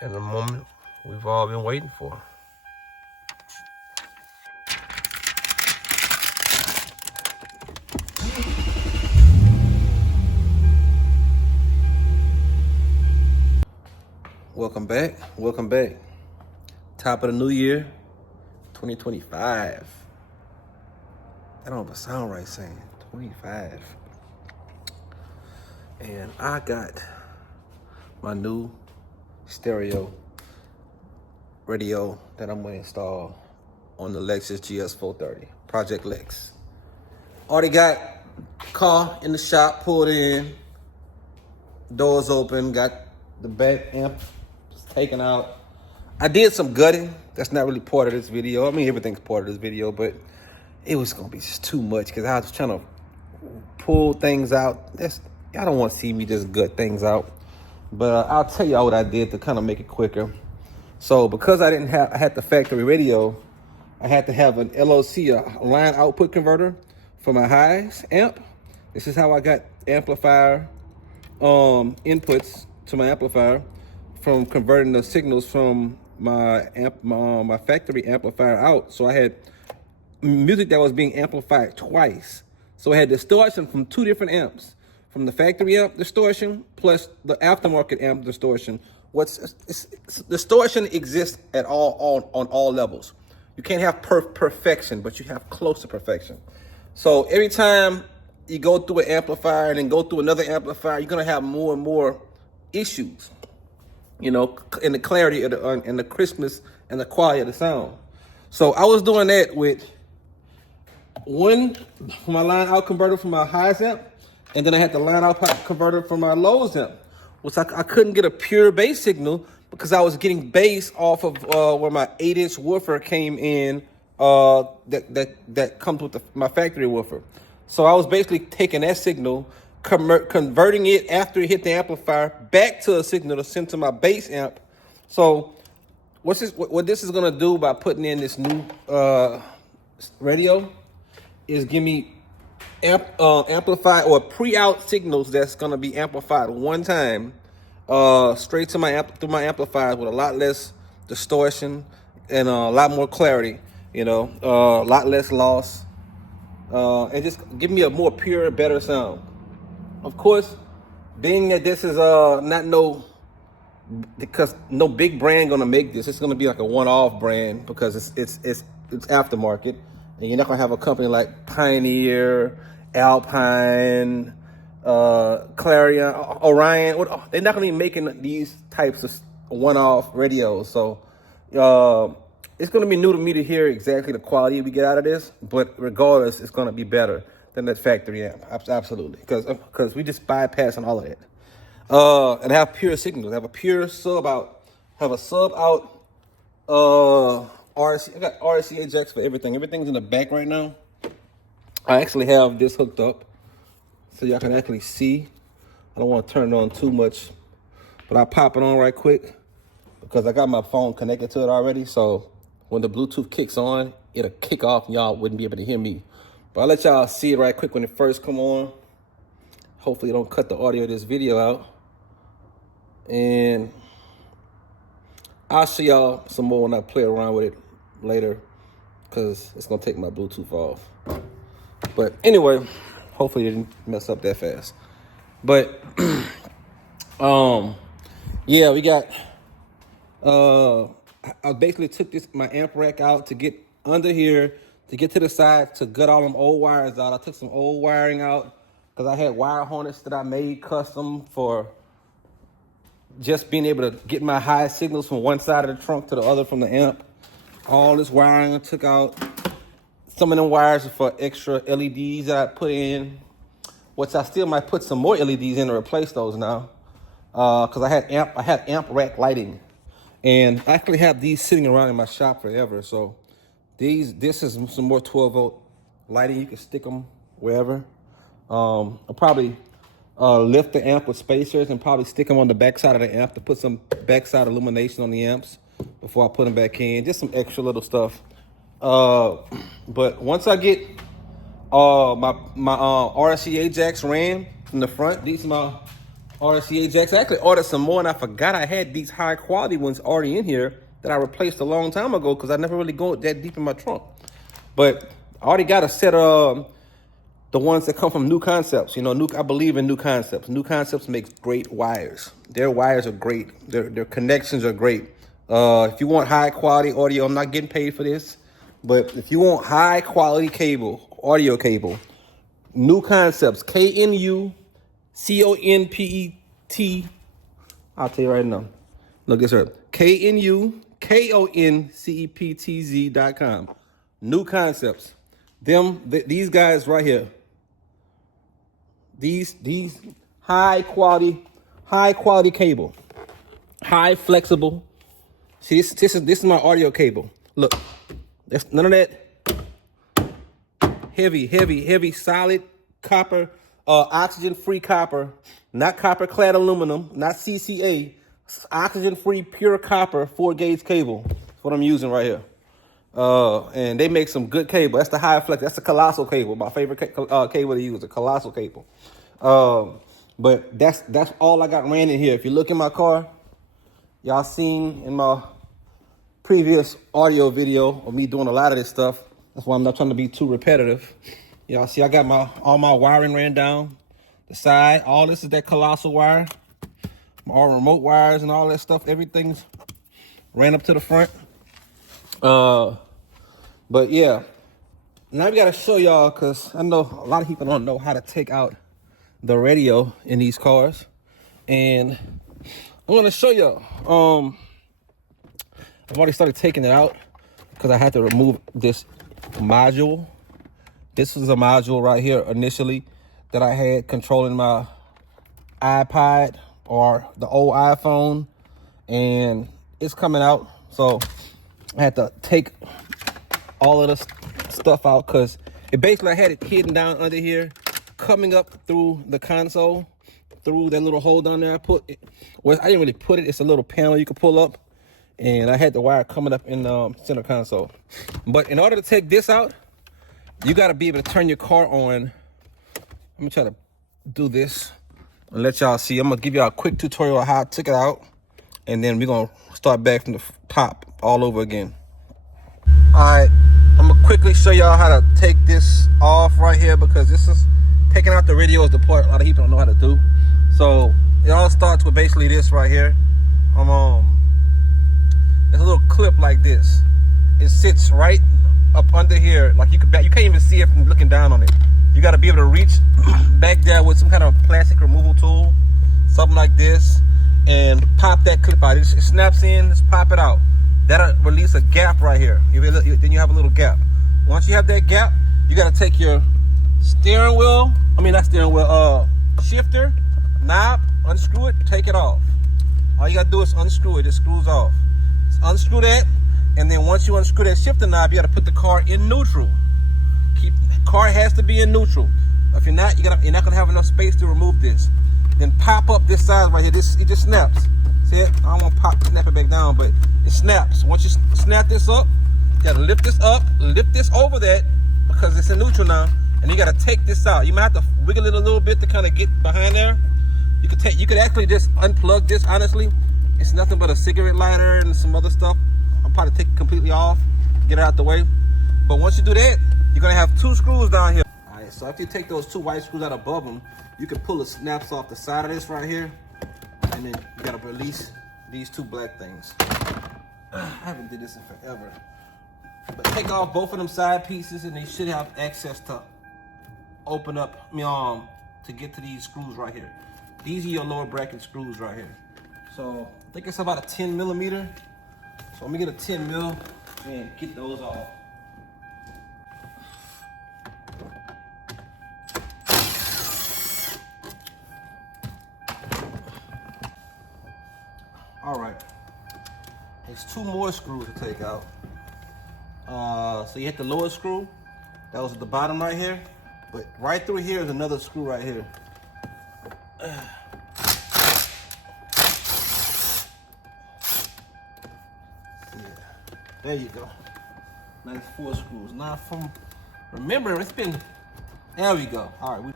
and the moment we've all been waiting for. Welcome back. Welcome back. Top of the new year, 2025. That don't even sound right saying 25. And I got my new stereo radio that I'm gonna install on the Lexus GS 430, Project Lex. Already got car in the shop, pulled in, doors open, got the back amp taken out. I did some gutting. That's not really part of this video. I mean, everything's part of this video, but it was gonna be just too much because I was trying to pull things out. Y'all don't want to see me just gut things out, but I'll tell y'all what I did to kind of make it quicker. So because I had the factory radio, I had to have an LOC, a line output converter for my highs amp. This is how I got amplifier inputs to my amplifier from converting the signals from my factory amplifier out. So I had music that was being amplified twice. So I had distortion from two different amps, from the factory amp distortion plus the aftermarket amp distortion. Distortion exists at on all levels. You can't have perfection, but you have close to perfection. So every time you go through an amplifier and then go through another amplifier, you're gonna have more and more issues, you know, in the clarity of and the crispness and the quality of the sound. So I was doing that with one for my line out converter for my highs amp, and then I had the line out converter for my lows amp, which I couldn't get a pure bass signal because I was getting bass off of where my 8-inch woofer came in, that comes with my factory woofer. So I was basically taking that signal, converting it after it hit the amplifier back to a signal to send to my bass amp. So what this is gonna do by putting in this new radio is give me amplified or pre-out signals that's gonna be amplified one time straight to through my amplifiers with a lot less distortion and a lot more clarity, you know, a lot less loss, and just give me a more pure, better sound. Of course, being that this is because no big brand gonna make this, it's gonna be like a one-off brand because it's aftermarket, and you're not gonna have a company like Pioneer, Alpine, Clarion, Orion. They're not gonna be making these types of one-off radios. So it's gonna be new to me to hear exactly the quality we get out of this, but regardless, it's gonna be better than that factory amp. Absolutely, because we just bypassing all of that. And have pure signals. Have a pure sub out. Have a sub out. RC. I got RCA jacks for everything. Everything's in the back right now. I actually have this hooked up so y'all can actually see. I don't want to turn it on too much, but I'll pop it on right quick because I got my phone connected to it already. So when the Bluetooth kicks on, it'll kick off and y'all wouldn't be able to hear me. But I'll let y'all see it right quick when it first come on. Hopefully it don't cut the audio of this video out. And I'll show y'all some more when I play around with it later because it's going to take my Bluetooth off. But anyway, hopefully it didn't mess up that fast. But, yeah, we got, I basically took my amp rack out to get under here, to get to the side, to gut all them old wires out. I took some old wiring out because I had wire harness that I made custom for just being able to get my high signals from one side of the trunk to the other from the amp. All this wiring I took out. Some of them wires are for extra LEDs that I put in, which I still might put some more LEDs in to replace those now. Because I had amp rack lighting. And I actually have these sitting around in my shop forever. So this is some more 12-volt lighting. You can stick them wherever. I'll probably lift the amp with spacers and probably stick them on the backside of the amp to put some backside illumination on the amps before I put them back in. Just some extra little stuff. But once I get my RCA jacks ran from the front, these are Ordered CA jacks. I actually ordered some more, and I forgot I had these high quality ones already in here that I replaced a long time ago because I never really go that deep in my trunk. But I already got a set of the ones that come from New Concepts. You know, I believe in New Concepts. New Concepts makes great wires. Their wires are great. Their connections are great. If you want high quality audio, I'm not getting paid for this, but if you want high quality cable, audio cable, New Concepts, KNUCONPET. I'll tell you right now. Look this up. KNUKONCEPTZ.com. New Concepts. These guys right here. These high quality cable. High flexible. See, this is my audio cable. Look. That's none of that heavy, solid copper, oxygen-free copper, not copper-clad aluminum, not CCA, oxygen-free pure copper 4-gauge cable. That's what I'm using right here. And they make some good cable. That's the high flex. That's the colossal cable. My favorite cable to use, the colossal cable. But that's all I got ran in here. If you look in my car, y'all seen in my previous audio video of me doing a lot of this stuff. That's why I'm not trying to be too repetitive. Y'all see I got all my wiring ran down the side. All this is that colossal wire. All remote wires and all that stuff. Everything's ran up to the front. But yeah. Now we gotta show y'all, because I know a lot of people don't know how to take out the radio in these cars. And I'm gonna show y'all. I've already started taking it out because I had to remove this module. This is a module right here initially that I had controlling my iPod or the old iPhone, and it's coming out. So I had to take all of this stuff out because it basically I had it hidden down under here, coming up through the console, through that little hole down there. I didn't really put it. It's a little panel you can pull up. And I had the wire coming up in the center console. But in order to take this out, you got to be able to turn your car on. Let me try to do this and let y'all see. I'm going to give y'all a quick tutorial on how I took it out. And then we're going to start back from the top all over again. All right. I'm going to quickly show y'all how to take this off right here, because this is taking out the radio is the part a lot of people don't know how to do. So it all starts with basically this right here. There's a little clip like this. It sits right up under here, like you can't even see it from looking down on it. You got to be able to reach back there with some kind of plastic removal tool, something like this, and pop that clip out. It snaps in, just pop it out. That'll release a gap right here. Then you have a little gap. Once you have that gap, you got to take your shifter, knob, unscrew it, take it off. All you got to do is unscrew it. It screws off. Unscrew that, and then once you unscrew that shifter knob, you got to put the car in neutral. Car has to be in neutral. If you're not, you're not gonna have enough space to remove this. Then pop up this side right here. It just snaps. See it? I don't want to snap it back down, but it snaps. Once you snap this up, you gotta lift this up, lift this over that, because it's in neutral now, and you gotta take this out. You might have to wiggle it a little bit to kind of get behind there. You could actually just unplug this. Honestly, it's nothing but a cigarette lighter and some other stuff. I'll probably take it completely off, get it out the way. But once you do that, you're gonna have 2 screws down here. All right, so after you take those 2 white screws out above them, you can pull the snaps off the side of this right here, and then you gotta release these 2 black things. I haven't did this in forever. But take off both of them side pieces, and they should have access to open up, to get to these screws right here. These are your lower bracket screws right here. So I think it's about a 10 millimeter. So let me get a 10 mil and get those off. All right, there's 2 more screws to take out. So you hit the lower screw, that was at the bottom right here, but right through here is another screw right here. There you go. Nice 4 screws. Now remember, it's been, there we go. All right,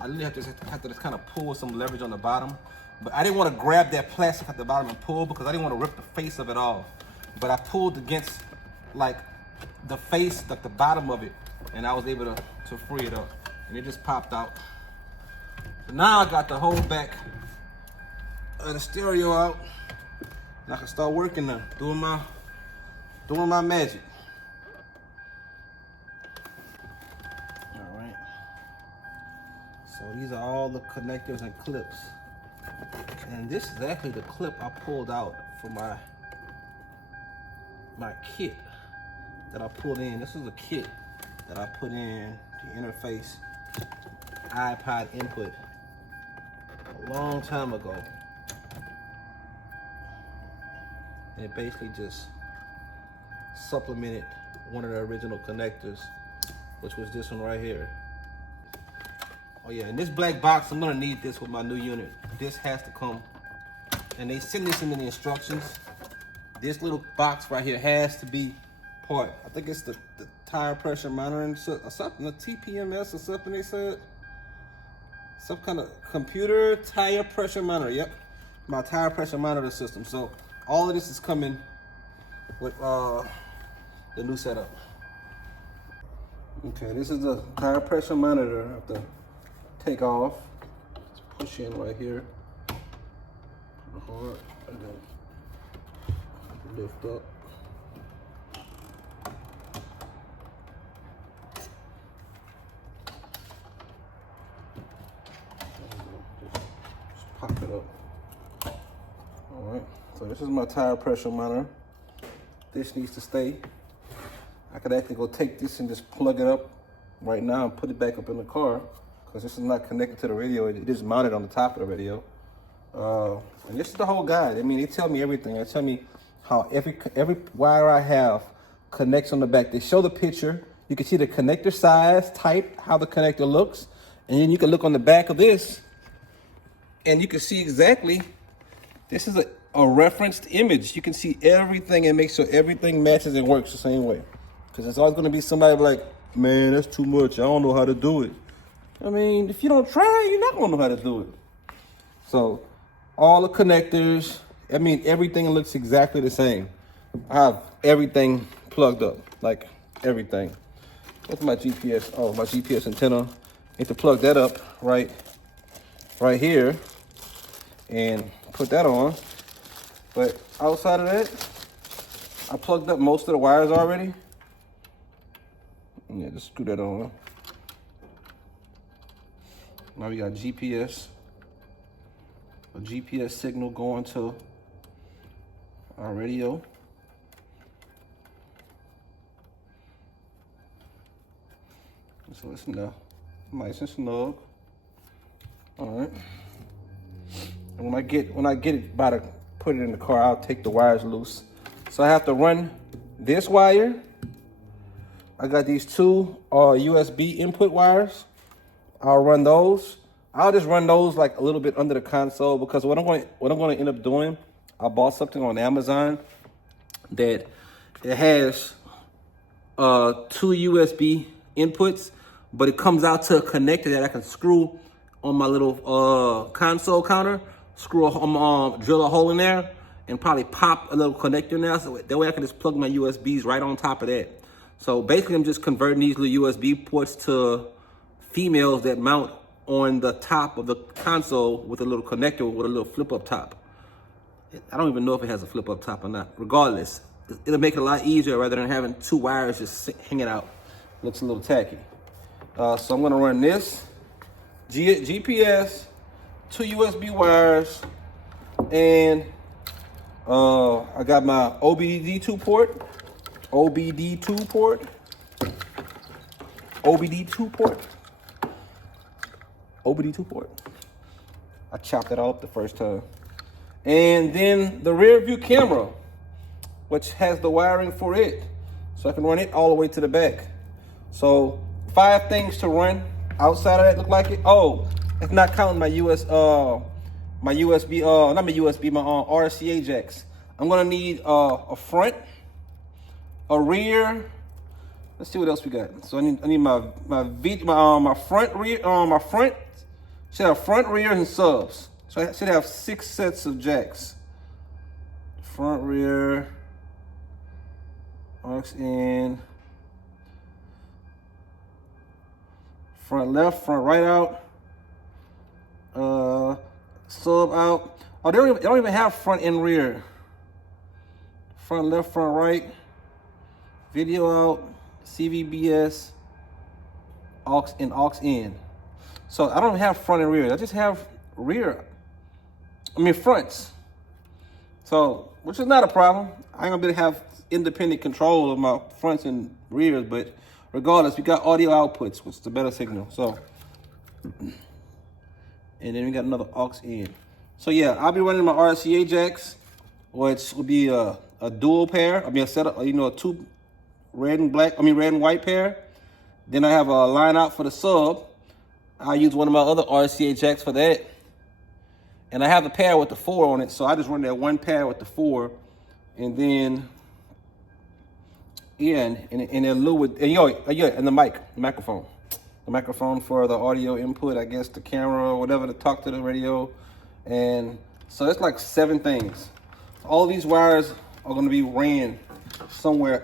I literally have to just kind of pull some leverage on the bottom. But I didn't want to grab that plastic at the bottom and pull because I didn't want to rip the face of it off. But I pulled against like the face, like the bottom of it, and I was able to free it up. And it just popped out. So now I got the whole back of the stereo out. And I can start working now, doing my magic. All right. So these are all the connectors and clips. And this is actually the clip I pulled out for my kit that I pulled in. This is a kit that I put in to interface iPod input a long time ago. And it basically just supplemented one of the original connectors, which was this one right here. Oh yeah, and this black box, I'm gonna need this with my new unit. This has to come, and they send this in the instructions. This little box right here has to be part. I think it's the tire pressure monitoring or something, the TPMS or something they said. Some kind of computer tire pressure monitor. Yep, my tire pressure monitor system. So all of this is coming with the new setup. Okay, this is the tire pressure monitor. I have to take off. Just push in right here. Hard, and then lift up. Just pop it up. All right. So this is my tire pressure monitor. This needs to stay. I could actually go take this and just plug it up right now and put it back up in the car because this is not connected to the radio. It is mounted on the top of the radio. And this is the whole guide. I mean, they tell me everything. They tell me how every wire I have connects on the back. They show the picture. You can see the connector size, type, how the connector looks. And then you can look on the back of this and you can see exactly, this is a referenced image. You can see everything and make sure everything matches and works the same way. Because there's always going to be somebody like, man, that's too much. I don't know how to do it. I mean, if you don't try, you're not going to know how to do it. So all the connectors, I mean, everything looks exactly the same. I have everything plugged up, like everything. What's my GPS? Oh, my GPS antenna. Need to plug that up right here and put that on. But outside of that, I plugged up most of the wires already. Yeah, just screw that on. Now we got GPS. A GPS signal going to our radio. So it's now nice and snug. All right. And when I get it about to put it in the car, I'll take the wires loose. So I have to run this wire. I got these two USB input wires. I'll run those. I'll just run those like a little bit under the console because what I'm going to end up doing, I bought something on Amazon that it has 2 USB inputs, but it comes out to a connector that I can screw on my little console counter, drill a hole in there, and probably pop a little connector in there. So that way I can just plug my USBs right on top of that. So basically I'm just converting these little USB ports to females that mount on the top of the console with a little connector with a little flip up top. I don't even know if it has a flip up top or not. Regardless, it'll make it a lot easier rather than having 2 wires just hanging out. Looks a little tacky. So I'm gonna run this GPS, 2 USB wires, and I got my OBD2 port. I chopped it all up the first time. And then the rear view camera, which has the wiring for it. So I can run it all the way to the back. So 5 things to run outside of that look like it. Oh, it's not counting my RCA jacks. I'm gonna need a front, a rear. Let's see what else we got. So I need my front Should have front, rear, and subs. So I should have 6 sets of jacks. Front, rear, aux in, front left, front right out, sub out. Oh, they don't even have front and rear. Front left, front right, video out, CVBS, aux and aux in. So I don't have front and rear. I just have fronts. So, which is not a problem. I ain't gonna be able to have independent control of my fronts and rears, but regardless, we got audio outputs, which is the better signal. So, and then we got another aux in. So yeah, I'll be running my RCA jacks, which will be a dual pair. I mean, a set of, a 2 red and white pair. Then I have a line out for the sub. I'll use one of my other RCA jacks for that. And I have the pair with the 4 on it, so I just run that one pair with the 4, and then and the microphone for the audio input, I guess the camera or whatever to talk to the radio, and so it's like 7 things. All these wires are going to be ran somewhere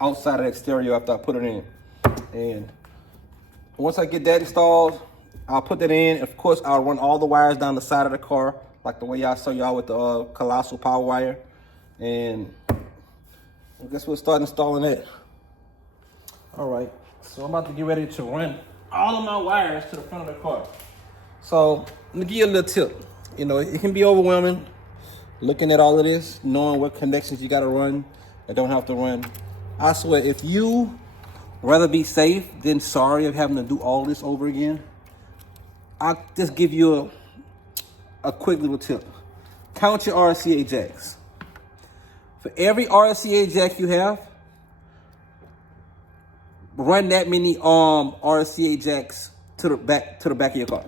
outside of that stereo after I put it in, and once I get that installed, I'll put that in. Of course, I'll run all the wires down the side of the car, like the way I saw y'all with the colossal power wire. And I guess we'll start installing that. All right, so I'm about to get ready to run all of my wires to the front of the car. So let me give you a little tip. It can be overwhelming looking at all of this, knowing what connections you got to run and don't have to run. I swear, if you rather be safe than sorry of having to do all this over again, I'll just give you a quick little tip. Count your RCA jacks. For every RCA jack you have, run that many RCA jacks to the back of your car.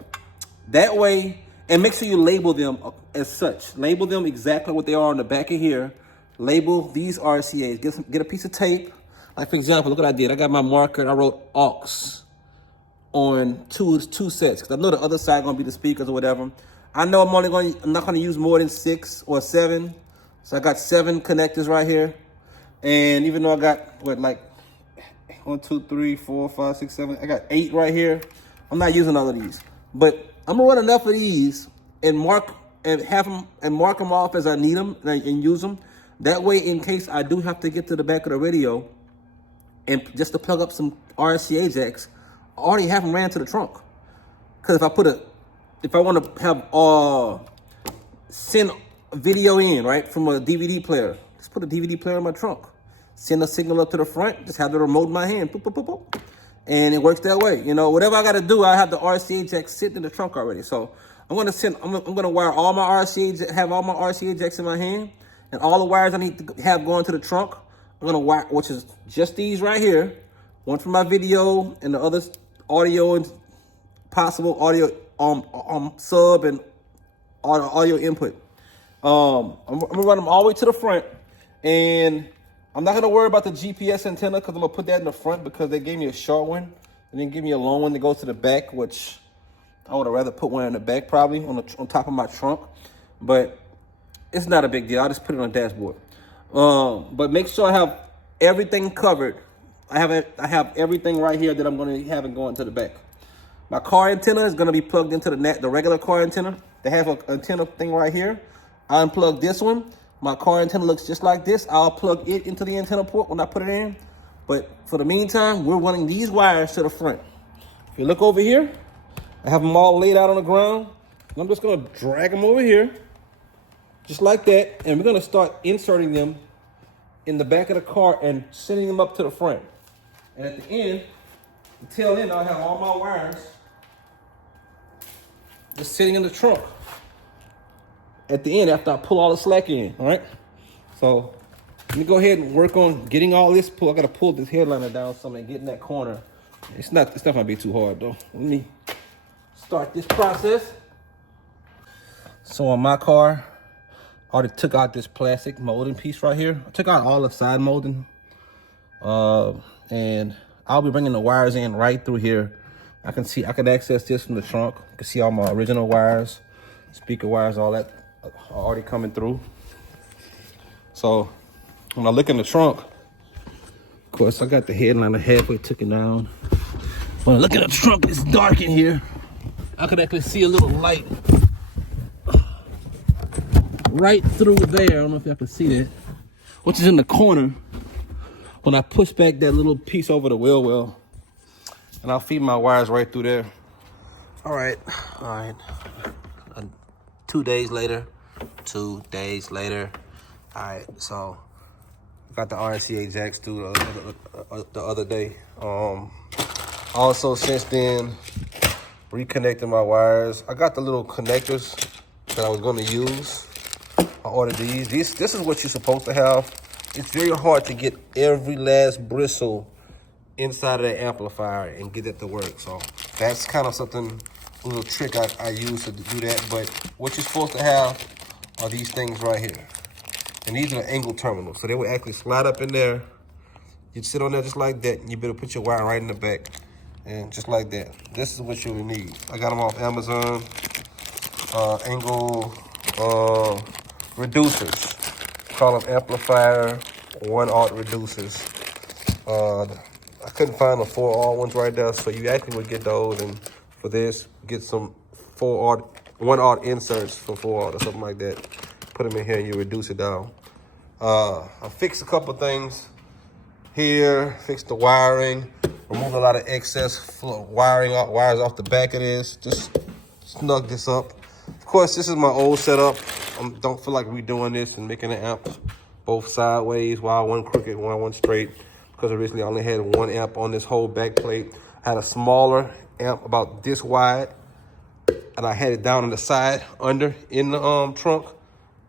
That way, and make sure you label them as such. Label them exactly what they are on the back of here. Label these RCAs. Get a piece of tape. Like, for example, look what I did. I got my marker and I wrote aux on two sets, because I know the other side gonna be the speakers or whatever. I know I'm not gonna use more than 6 or 7. So I got 7 connectors right here. And even though I got 1, 2, 3, 4, 5, 6, 7, I got 8 right here. I'm not using all of these, but I'm gonna run enough of these and mark them off as I need them and use them. That way, in case I do have to get to the back of the radio and just to plug up some RCA jacks, I already have them ran to the trunk. Because if I want to have send video in, right, from a DVD player, just put a DVD player in my trunk. Send a signal up to the front, just have the remote in my hand, boop, boop, boop, boop. And it works that way. Whatever I got to do, I have the RCA jacks sitting in the trunk already. So I'm gonna wire all my RCA jacks in my hand, and all the wires I need to have going to the trunk, I'm gonna wire, which is just these right here, one for my video and the other audio and possible audio sub and audio input. I'm gonna run them all the way to the front, and I'm not gonna worry about the GPS antenna because I'm gonna put that in the front because they gave me a short one and then give me a long one that goes to the back, which I would have rather put one in the back probably on top of my trunk, but it's not a big deal. I'll just put it on the dashboard. But make sure I have everything covered. I have everything right here that I'm going to have it going to the back. My car antenna is going to be plugged into the regular car antenna. They have an antenna thing right here. I unplug this one. My car antenna looks just like this. I'll plug it into the antenna port when I put it in. But for the meantime, we're running these wires to the front. If you look over here, I have them all laid out on the ground. And I'm just going to drag them over here, just like that. And we're going to start inserting them in the back of the car and sending them up to the front. And at the end, the tail end, I'll have all my wires just sitting in the trunk at the end after I pull all the slack in, all right? So let me go ahead and work on getting all this pulled. I gotta pull this headliner down some and get in that corner. It's not gonna be too hard though. Let me start this process. So on my car, I already took out this plastic molding piece right here. I took out all the side molding. And I'll be bringing the wires in right through here I can access this from the trunk. You can see all my original wires, speaker wires, all that are already coming through. So when I look in the trunk, of course, I got the headliner halfway took it down. When I look in the trunk, it's dark in here. I could actually see a little light right through there. I don't know if y'all can see that, which is in the corner. When I push back that little piece over the wheel well, and I'll feed my wires right through there. All right. 2 days later. All right, so got the RCA jacks through the other day. Also since then, reconnecting my wires. I got the little connectors that I was going to use. I ordered these. This is what you're supposed to have. It's very hard to get every last bristle inside of the amplifier and get it to work. So that's kind of something, a little trick I use to do that. But what you're supposed to have are these things right here. And these are the angle terminals. So they will actually slide up in there. You'd sit on there just like that. And you better put your wire right in the back. And just like that. This is what you'll need. I got them off Amazon. Angle reducers. Call them amplifier 1/aught reducers. I couldn't find the 4/aught ones right there, so you actually would get those, and for this, get some 1/aught inserts for 4/aught or something like that. Put them in here and you reduce it down. I fixed a couple things here, fixed the wiring, removed a lot of excess wires off the back of this, just snug this up. Of course, this is my old setup. I don't feel like redoing this and making the amps both sideways, while one crooked, one straight, because originally I only had 1 amp on this whole back plate. I had a smaller amp about this wide, and I had it down on the side under in the trunk.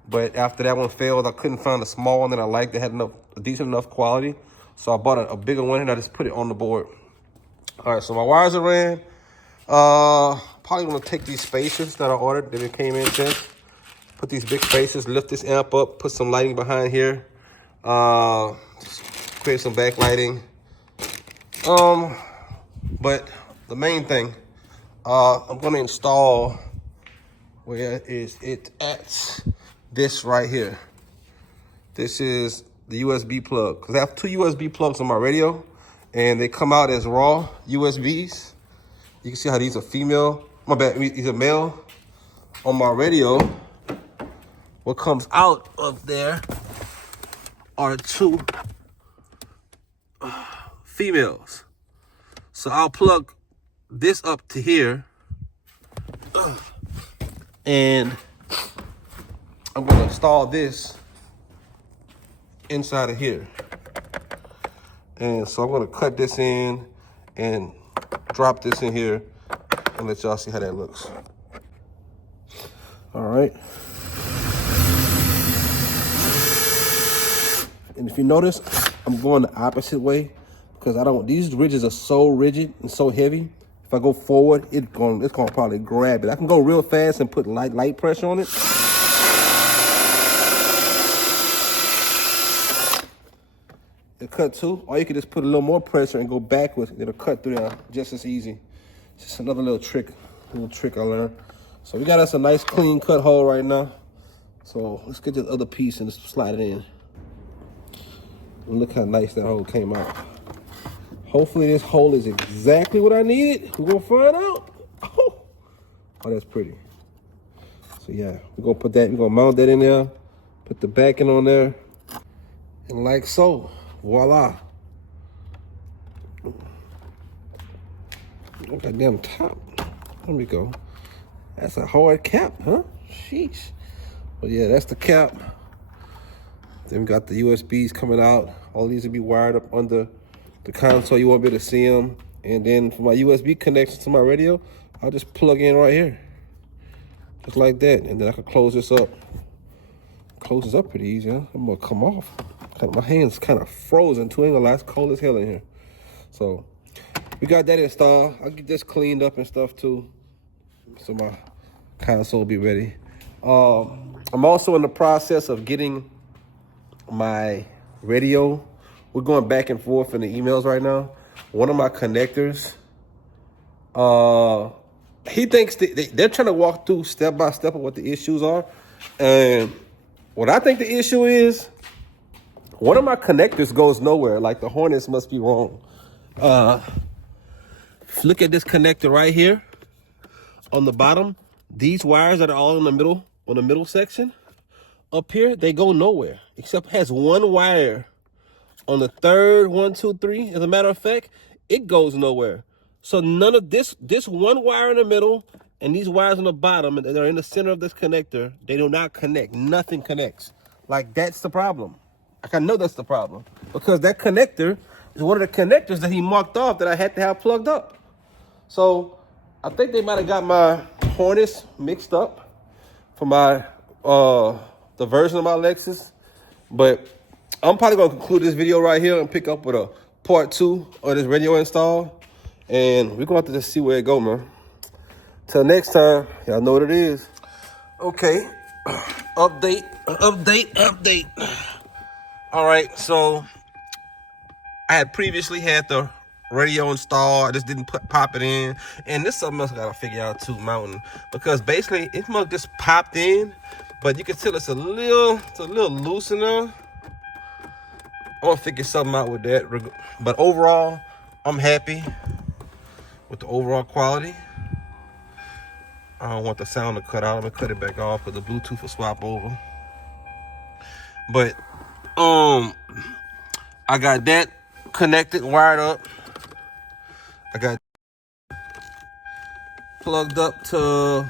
But after that one failed, I couldn't find a small one that I liked that had a decent enough quality. So I bought a bigger one and I just put it on the board. All right, so my wires are ran. Probably gonna take these spacers that I ordered that it came in just. Put these big spacers, lift this amp up, put some lighting behind here. Create some backlighting. But the main thing, I'm gonna install, where is it at? This right here. This is the USB plug. Because I have 2 USB plugs on my radio, and they come out as raw USBs. You can see how these are female. My bad, these are male. On my radio, what comes out of there are 2 females. So I'll plug this up to here, and I'm gonna install this inside of here. And so I'm gonna cut this in and drop this in here and let y'all see how that looks. All right. And if you notice, I'm going the opposite way because these ridges are so rigid and so heavy. If I go forward, it's gonna probably grab it. I can go real fast and put light pressure on it. It cut too, or you can just put a little more pressure and go backwards. It'll cut through there just as easy. It's just another little trick I learned. So we got us a nice clean cut hole right now. So let's get this other piece and just slide it in. And look how nice that hole came out. Hopefully this hole is exactly what I needed. We're gonna find out. Oh, that's pretty. So yeah, we're gonna mount that in there, put the backing on there, and like so. Voila. Look at that damn top. There we go. That's a hard cap, huh? Sheesh. But yeah, that's the cap. Then we got the USBs coming out. All these will be wired up under the console. You won't be able to see them. And then for my USB connection to my radio, I'll just plug in right here. Just like that. And then I can close this up. Close this up pretty easy, huh? I'm gonna come off. My hand's kind of frozen too. Ain't gonna lie, it's cold as hell in here. So we got that installed. I'll get this cleaned up and stuff too, so my console will be ready. I'm also in the process of getting my radio. We're going back and forth in the emails right now. One of my connectors He thinks they're trying to walk through step by step of what the issues are. And what I think the issue is, one of my connectors goes nowhere. Like the harness must be wrong. Look at this connector right here on the bottom. These wires that are all in the middle, on the middle section up here, they go nowhere. Except it has one wire on the third 1, 2, 3. As a matter of fact, it goes nowhere. So none of this one wire in the middle and these wires on the bottom that are in the center of this connector, they do not connect. Nothing connects. Like, that's the problem. Like, I know that's the problem, because that connector is one of the connectors that he marked off that I had to have plugged up. So I think they might have got my harness mixed up for my the version of my Lexus. But I'm probably gonna conclude this video right here and pick up with a part 2 of this radio install, and we're gonna have to just see where it go, man. Till next time, y'all know what it is. Okay, update. All right, so I had previously had the radio installed. I just didn't pop it in, and this is something else I gotta figure out too, mountain, because basically it must just popped in, but you can tell it's a little loose in there. I want to figure something out with that, but overall, I'm happy with the overall quality. I don't want the sound to cut out. I'm gonna cut it back off because the Bluetooth will swap over. But I got that connected, wired up. I got plugged up to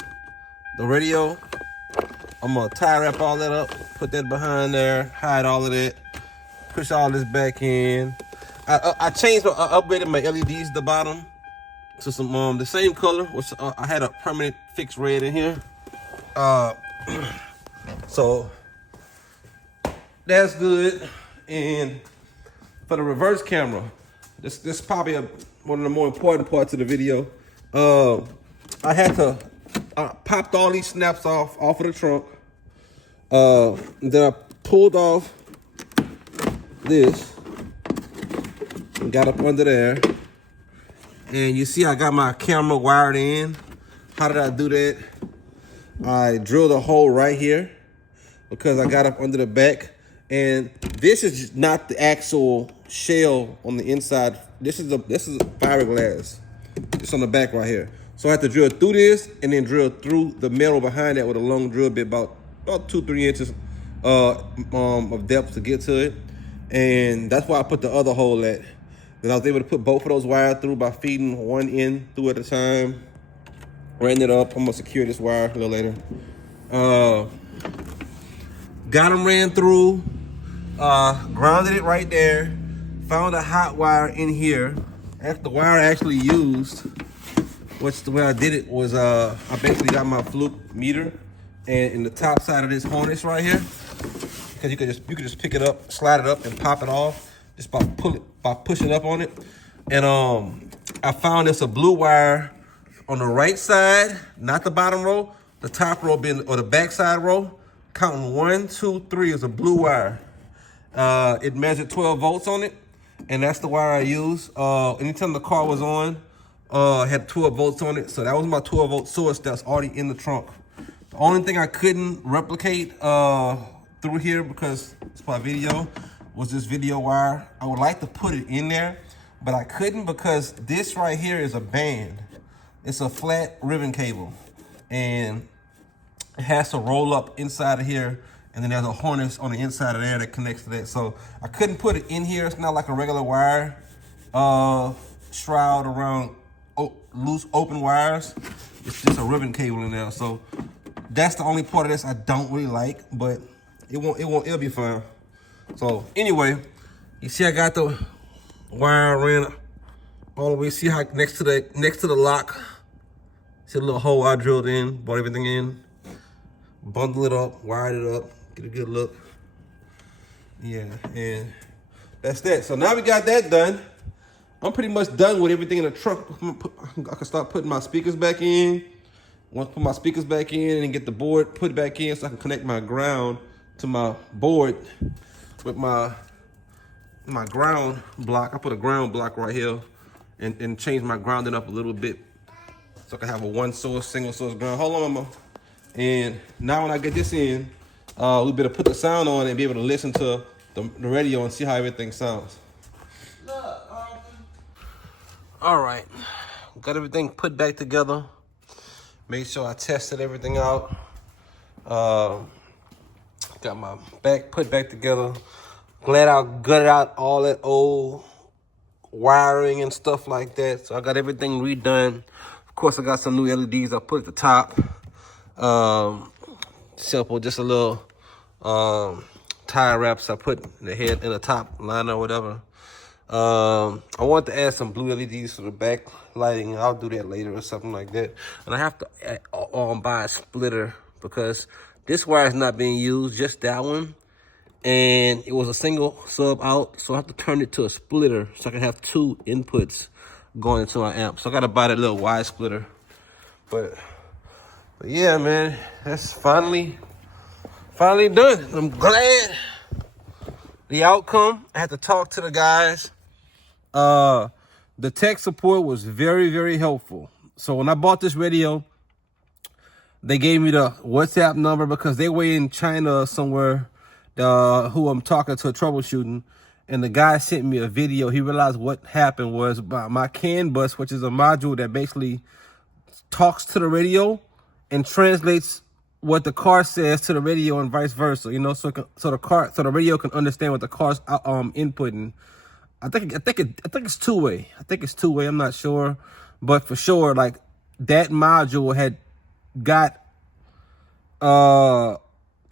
the radio. I'm gonna tie wrap all that up, put that behind there, hide all of that, push all this back in. I upgraded my LEDs at the bottom to some the same color, which I had a permanent fixed red in here. So that's good. And for the reverse camera, this is probably one of the more important parts of the video. I had to popped all these snaps off of the trunk. Then I pulled off this and got up under there. And you see I got my camera wired in. How did I do that? I drilled a hole right here because I got up under the back. And this is not the actual shell on the inside. This is a fiberglass. It's on the back right here. So I have to drill through this and then drill through the metal behind that with a long drill bit, about 2-3 inches of depth to get to it. And that's why I put the other hole at. Then I was able to put both of those wires through by feeding one end through at a time. Ran it up. I'm gonna secure this wire a little later. Got them ran through. Grounded it right there. Found a hot wire in here. That's the wire I actually used. Which the way I did it was I basically got my fluke meter and in the top side of this harness right here, because you could just pick it up, slide it up, and pop it off just by pushing up on it. And I found this a blue wire on the right side, not the bottom row, the top row being, or the back side row. Counting 1, 2, 3 is a blue wire. It measured 12 volts on it, and that's the wire I used. Anytime the car was on, had 12 volts on it, so that was my 12 volt source that's already in the trunk. The only thing I couldn't replicate through here, because it's my video, was this video wire. I would like to put it in there, but I couldn't because this right here is a band. It's a flat ribbon cable, and it has to roll up inside of here, and then there's a harness on the inside of there that connects to that. So I couldn't put it in here. It's not like a regular wire shroud around loose open wires. It's just a ribbon cable in there. So that's the only part of this I don't really like, but it'll be fine. So anyway, you see I got the wire ran all the way. See how next to the lock, see the little hole I drilled in, brought everything in, bundle it up, wired it up, get a good look. Yeah, and that's that. So now we got that done. I'm pretty much done with everything in the trunk. I can start putting my speakers back in. Once I put my speakers back in and get the board put back in so I can connect my ground to my board with my ground block. I put a ground block right here and change my grounding up a little bit so I can have a one source, single source ground. Hold on, mama. And now when I get this in, we better put the sound on and be able to listen to the radio and see how everything sounds. All right, got everything put back together. Make sure I tested everything out. Got my back put back together. Glad I gutted out all that old wiring and stuff like that. So I got everything redone. Of course, I got some new LEDs I put at the top. Simple, just a little tire wraps I put in the head in the top liner or whatever. I want to add some blue LEDs for the back lighting. I'll do that later or something like that. And I have to buy a splitter because this wire is not being used, just that one. And it was a single sub out, so I have to turn it to a splitter so I can have two inputs going into my amp. So I gotta buy that little wide splitter. But yeah, man, that's finally done. I'm glad the outcome. I had to talk to the guys. The tech support was very, very helpful. So when I bought this radio, they gave me the WhatsApp number because they were in China somewhere, who I'm talking to troubleshooting. And the guy sent me a video. He realized what happened was my CAN bus, which is a module that basically talks to the radio and translates what the car says to the radio and vice versa. You know, so the radio can understand what the car's inputting. I think it's two-way. I think it's two-way. I'm not sure, but for sure, like that module had got I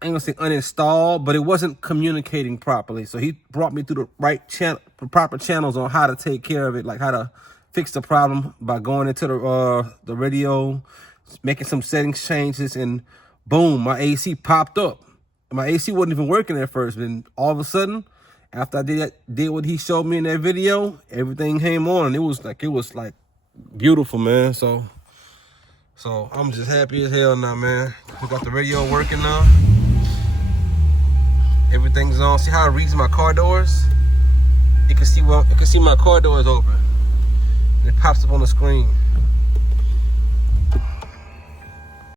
ain't gonna say uninstalled, but it wasn't communicating properly. So he brought me through the right channel, the proper channels on how to take care of it, like how to fix the problem by going into the radio, making some settings changes, and boom, my AC popped up. My AC wasn't even working at first, and all of a sudden, after I did what he showed me in that video, everything came on. It was like beautiful, man. So I'm just happy as hell now, man. We got the radio working now. Everything's on. See how it reads my car doors? You can see my car doors open. And it pops up on the screen.